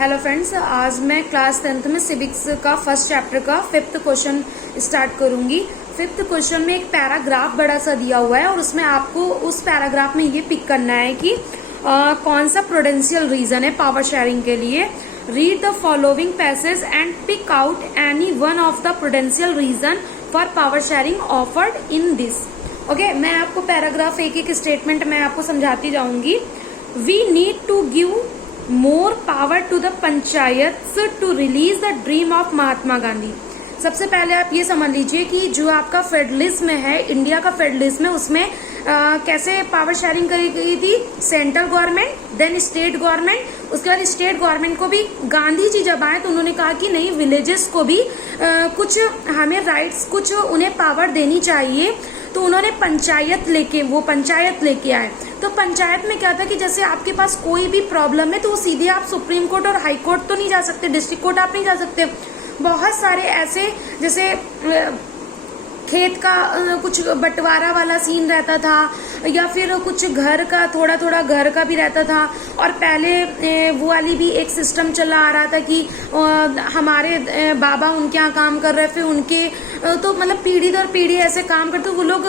Hello friends, आज मैं class 10th में सिविक्स का फर्स्ट चैप्टर का 5th क्वेश्चन स्टार्ट करूंगी। 5th क्वेश्चन में एक पैराग्राफ बड़ा सा दिया हुआ है और उसमें आपको उस पैराग्राफ में ये पिक करना है कि कौन सा प्रूडेंशियल रीजन है पावर शेयरिंग के लिए। Read the following passage and pick out any one of the prudential reason for power sharing offered in this. Okay, मैं आपको पैराग्राफ एक एक स्टेटमेंट मैं आपको समझाती जाऊंगी। We need to give more power to the panchayat to release the dream of Mahatma Gandhi. सबसे पहले आप ये समझ लीजिए कि जो आपका फेडरलिज्म है, इंडिया का फेडरलिज्म है, उसमें कैसे पावर शेयरिंग करी गई थी। Central government, then state government. उसके बाद स्टेट गवर्नमेंट को भी गांधी जी जब आए तो उन्होंने कहा कि नहीं, विलेजेस को भी कुछ हमें राइट्स, कुछ उन्हें पावर देनी चाहिए। तो उन्होंने पंचायत लेके आए। तो पंचायत में क्या था कि जैसे आपके पास कोई भी प्रॉब्लम है तो वो सीधे आप सुप्रीम कोर्ट और हाई कोर्ट तो नहीं जा सकते, डिस्ट्रिक्ट कोर्ट आप नहीं जा सकते। बहुत सारे ऐसे जैसे खेत का कुछ बंटवारा वाला सीन रहता था, या फिर कुछ घर का थोड़ा थोड़ा घर का भी रहता था। और पहले वो वाली भी एक सिस्टम चला आ रहा था कि हमारे बाबा उनके यहाँ काम कर रहे, फिर उनके तो मतलब पीढ़ी दर पीढ़ी ऐसे काम करते, वो लोग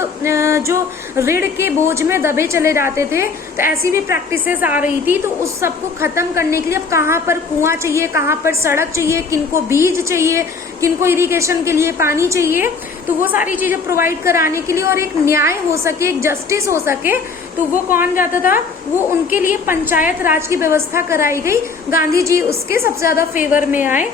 जो ऋण के बोझ में दबे चले जाते थे। तो ऐसी भी प्रैक्टिसेस आ रही थी। तो उस सबको खत्म करने के लिए अब कहाँ पर कुआं चाहिए, कहाँ पर सड़क चाहिए, किनको बीज चाहिए, किनको इरिगेशन के लिए पानी चाहिए, तो वो सारी चीजें प्रोवाइड कराने के लिए और एक न्याय हो सके, एक जस्टिस हो सके, तो वो कौन जाता था, वो उनके लिए पंचायत राज की व्यवस्था कराई गई। गांधी जी उसके सबसे ज्यादा फेवर में आए।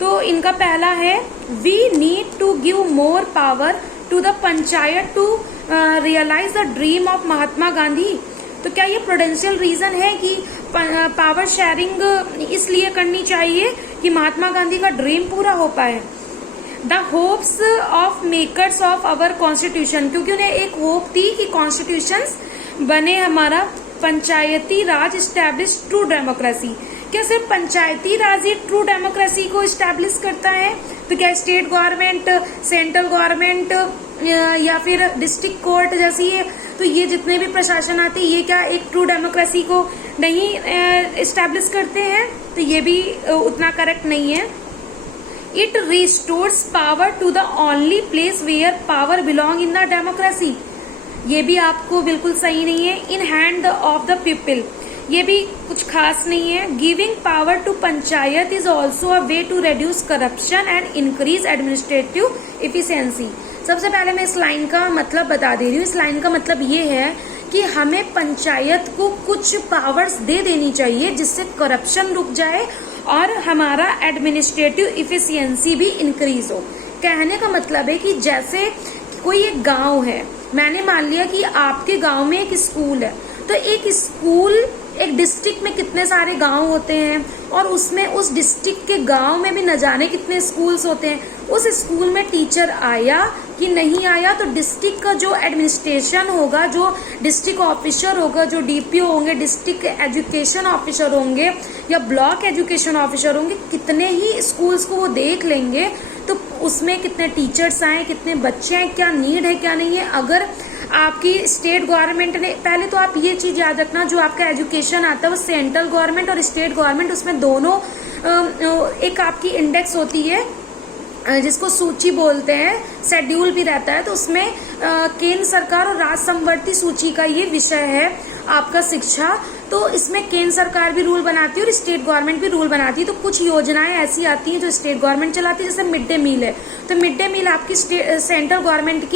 तो इनका पहला है, we need to give more power to the panchayat to realise the dream of Mahatma Gandhi. तो क्या ये प्रूडेंशियल रीजन है कि पावर शेयरिंग इसलिए करनी चाहिए कि महात्मा गांधी का ड्रीम पूरा हो पाए। The hopes of makers of our constitution, क्योंकि उन्हें एक होप थी कि कॉन्स्टिट्यूशंस बने हमारा Panchayati Raj, establish true democracy. क्या सिर्फ पंचायती राज ही ट्रू डेमोक्रेसी को स्टैब्लिश करता है? तो क्या स्टेट गवर्नमेंट, सेंट्रल गवर्नमेंट या फिर डिस्ट्रिक्ट कोर्ट जैसी है, तो ये जितने भी प्रशासन आते हैं, ये क्या एक ट्रू डेमोक्रेसी को नहीं स्टैब्लिश करते हैं? तो ये भी उतना करेक्ट नहीं है। It restores power to the only place where power belong in the democracy. ये भी आपको बिल्कुल सही नहीं है। In hand of the people, ये भी कुछ खास नहीं है। Giving power to panchayat is also a way to reduce corruption and increase administrative efficiency. सबसे पहले मैं इस लाइन का मतलब बता दे रही हूँ। इस लाइन का मतलब ये है कि हमें पंचायत को कुछ पावर्स दे देनी चाहिए जिससे करप्शन रुक जाए और हमारा एडमिनिस्ट्रेटिव इफिशियंसी भी इंक्रीज हो। कहने का मतलब है कि जैसे कोई एक गांव है, मैंने मान लिया कि आपके गांव में एक स्कूल है, तो एक स्कूल, एक डिस्ट्रिक्ट में कितने सारे गांव होते हैं और उसमें उस डिस्ट्रिक्ट के गांव में भी न जाने कितने स्कूल्स होते हैं। उस स्कूल में टीचर आया कि नहीं आया, तो डिस्ट्रिक्ट का जो एडमिनिस्ट्रेशन होगा, जो डिस्ट्रिक्ट ऑफिसर होगा, जो डीपीओ होंगे, डिस्ट्रिक्ट एजुकेशन ऑफिसर होंगे या ब्लॉक एजुकेशन ऑफिसर होंगे, कितने ही स्कूल्स को वो देख लेंगे, तो उसमें कितने टीचर्स आए, कितने बच्चे हैं, क्या नीड है, क्या नहीं है। अगर आपकी स्टेट गवर्नमेंट ने, पहले तो आप ये चीज याद रखना, जो आपका एजुकेशन आता है वो सेंट्रल गवर्नमेंट और स्टेट गवर्नमेंट, उसमें दोनों एक आपकी इंडेक्स होती है जिसको सूची बोलते हैं, शेड्यूल भी रहता है। तो उसमें केंद्र सरकार और राज्य समवर्ती सूची का ये विषय है आपका शिक्षा। तो इसमें केंद्र सरकार भी रूल बनाती है और स्टेट गवर्नमेंट भी रूल बनाती है। तो कुछ योजनाएं ऐसी आती हैं जो स्टेट गवर्नमेंट चलाती है, जैसे मिड डे मील है, तो मिड डे मील आपकी सेंट्रल गवर्नमेंट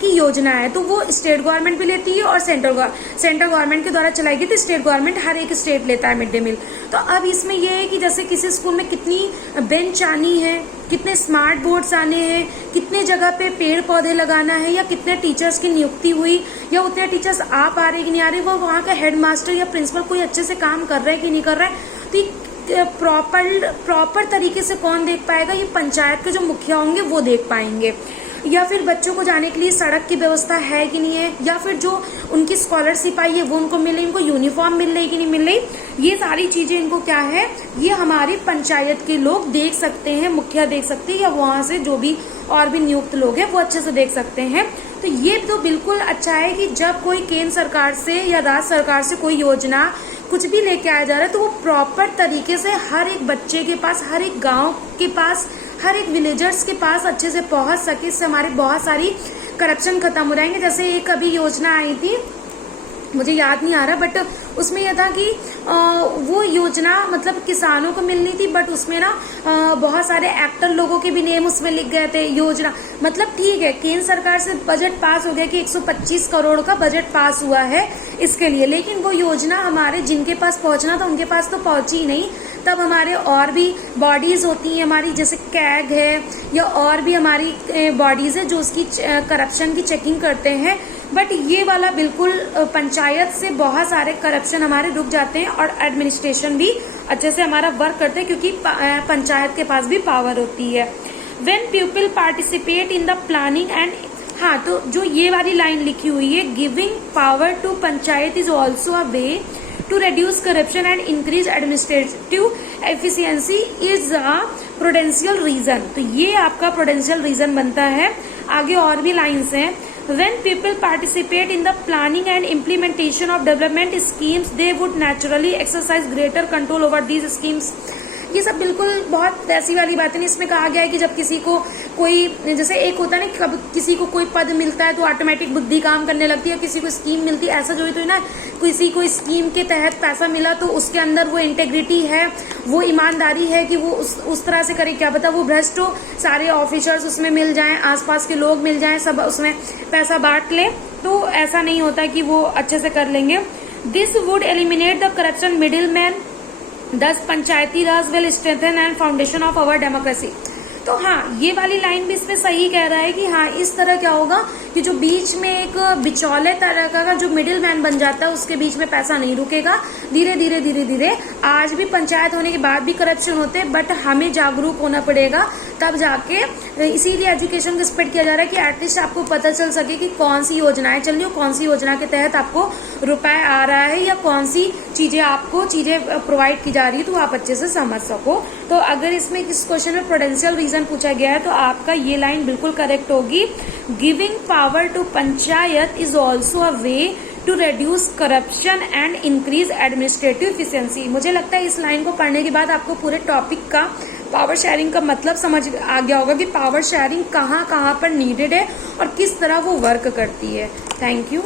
की योजना है, तो वो स्टेट गवर्नमेंट भी लेती है और सेंट्रल गवर्नमेंट के द्वारा चलाई गई, तो स्टेट गवर्नमेंट हर एक स्टेट लेता है मिड डे मील। तो अब इसमें यह है कि जैसे किसी स्कूल में कितनी बेंच आनी है, कितने स्मार्ट बोर्ड्स आने हैं, कितने जगह पे पेड़ पौधे लगाना है, या कितने टीचर्स की नियुक्ति हुई, या उतने टीचर्स आ पा रहे कि नहीं आ रहे, वो वहाँ का हेडमास्टर या प्रिंसिपल कोई अच्छे से काम कर रहा है कि नहीं कर रहा है, तो प्रॉपर तरीके से कौन देख पाएगा? ये पंचायत के जो मुखिया होंगे वो देख पाएंगे। या फिर बच्चों को जाने के लिए सड़क की व्यवस्था है कि नहीं है, या फिर जो उनकी स्कॉलरशिप आई है वो उनको मिल रही, इनको यूनिफॉर्म मिल रही कि नहीं मिल रही, ये सारी चीजें इनको क्या है, ये हमारी पंचायत के लोग देख सकते हैं, मुखिया देख सकते हैं, या वहां से जो भी और भी नियुक्त लोग हैं वो अच्छे से देख सकते हैं। तो ये तो बिल्कुल अच्छा है कि जब कोई केंद्र सरकार से या राज्य सरकार से कोई योजना, कुछ भी लेके आया जा रहा है तो वो प्रॉपर तरीके से हर एक बच्चे के पास, हर एक गांव के पास, हर एक विलेजर्स के पास अच्छे से पहुंच सके। इससे हमारी बहुत सारी करप्शन खत्म हो जाएंगे। जैसे एक अभी योजना आई थी, मुझे याद नहीं आ रहा, बट उसमें यह था कि वो योजना मतलब किसानों को मिलनी थी, बट उसमें ना बहुत सारे एक्टर लोगों के भी नेम उसमें लिख गए थे। योजना मतलब ठीक है, केंद्र सरकार से बजट पास हो गया कि 125 करोड़ का बजट पास हुआ है इसके लिए, लेकिन वो योजना हमारे जिनके पास पहुंचना था उनके पास तो पहुंची ही नहीं। तब हमारे और भी बॉडीज होती हैं हमारी, जैसे कैग है या और भी हमारी बॉडीज है जो उसकी करप्शन की चेकिंग करते हैं। बट ये वाला बिल्कुल पंचायत से बहुत सारे करप्शन हमारे रुक जाते हैं और एडमिनिस्ट्रेशन भी अच्छे से हमारा वर्क करते हैं, क्योंकि पंचायत के पास भी पावर होती है। When people participate in the planning and, हाँ, तो जो ये वाली लाइन लिखी हुई है, giving power to panchayat is also a way to reduce corruption and increase administrative efficiency is a prudential reason। तो ये आपका prudential reason बनता है। आगे और भी लाइन्स हैं। When people participate in the planning and implementation of development schemes, they would naturally exercise greater control over these schemes। ये सब बिल्कुल बहुत वैसी वाली बातें नहीं। इसमें कहा गया है कि जब किसी को कोई, जैसे एक होता है ना, कब किसी को कोई पद मिलता है तो ऑटोमेटिक बुद्धि काम करने लगती है, किसी को स्कीम मिलती है, ऐसा जो है तो ना, किसी को स्कीम के तहत पैसा मिला तो उसके अंदर वो इंटेग्रिटी है, वो ईमानदारी है कि वो उस तरह से करे। क्या पता वो भ्रष्ट हो, सारे ऑफिसर्स उसमें मिल जाएं, आसपास के लोग मिल जाएं, सब उसमें पैसा बांट ले, तो ऐसा नहीं होता कि वो अच्छे से कर लेंगे। This would eliminate the corruption middle man, this panchayati raj will strengthen and foundation of our democracy. तो हाँ, ये वाली लाइन भी इसमें सही कह रहा है कि हाँ, इस तरह क्या होगा कि जो बीच में एक बिचौले तरह का जो मिडिल मैन बन जाता है उसके बीच में पैसा नहीं रुकेगा। धीरे धीरे धीरे धीरे, आज भी पंचायत होने के बाद भी करप्शन होते हैं, बट हमें जागरूक होना पड़ेगा, तब जाके इसीलिए एजुकेशन को स्प्रेड किया जा रहा है कि एटलीस्ट आपको पता चल सके कि कौन सी योजनाएं चल रही हो, कौन सी योजना के तहत आपको रुपए आ रहा है या कौन सी चीजें प्रोवाइड की जा रही है, तो आप अच्छे से समझ सको। तो अगर इसमें इस क्वेश्चन में प्रूडेंशियल रीजन पूछा गया है तो आपका ये लाइन बिल्कुल करेक्ट होगी। Giving power to panchayat is also a way to reduce corruption and increase administrative efficiency. मुझे लगता है इस लाइन को पढ़ने के बाद आपको पूरे टॉपिक का, पावर शेयरिंग का मतलब समझ आ गया होगा कि पावर शेयरिंग कहाँ कहाँ पर नीडेड है और किस तरह वो वर्क करती है। Thank you.